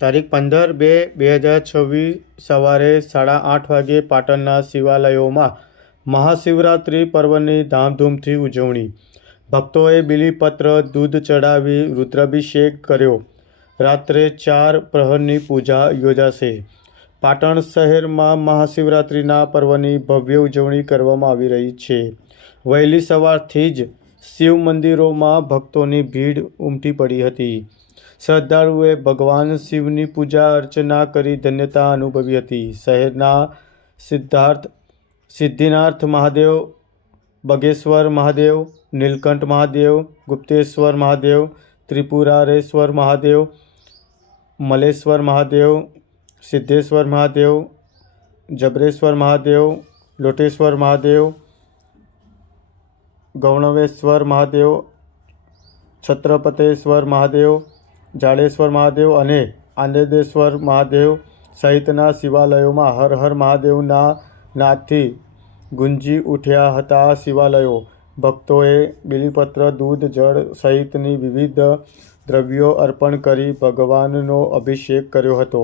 તારીખ 15/2/2026 સવારે 8:30 વાગે પાટણના શિવાલયોમાં મહાશિવરાત્રિ પર્વની ધામધૂમથી ઉજવણી। ભક્તોએ બીલીપત્ર દૂધ ચડાવી રુદ્રાભિષેક કર્યો। રાત્રે 4 પ્રહરની પૂજા યોજાશે। પાટણ શહેરમાં મહાશિવરાત્રિના પર્વની ભવ્ય ઉજવણી કરવામાં આવી રહી છે। વહેલી સવારથી જ શિવ મંદિરોમાં ભક્તોની ભીડ ઉમટી પડી હતી। શ્રદ્ધાળુઓએ ભગવાન શિવની પૂજા અર્ચના કરી ધન્યતા અનુભવી હતી। શહેરના સિદ્ધિનાથ મહાદેવ, બગેશ્વર મહાદેવ, નીલકંઠ મહાદેવ, ગુપ્તેશ્વર મહાદેવ, ત્રિપુરારેશ્વર મહાદેવ, મલેશ્વર મહાદેવ, સિદ્ધેશ્વર મહાદેવ, જબરેશ્વર મહાદેવ, લોટેશ્વર મહાદેવ, ગૌણવેશ્વર મહાદેવ, છત્રપતેશ્વર મહાદેવ, જાડેશ્વર મહાદેવ અને આનંદેશ્વર મહાદેવ સહિતના શિવાલયોમાં હર હર મહાદેવના નાદથી ગુંજી ઉઠ્યા હતા। શિવાલયો ભક્તોએ બીલીપત્ર, દૂધ, જળ સહિતની વિવિધ દ્રવ્યો અર્પણ કરી ભગવાનનો અભિષેક કર્યો હતો।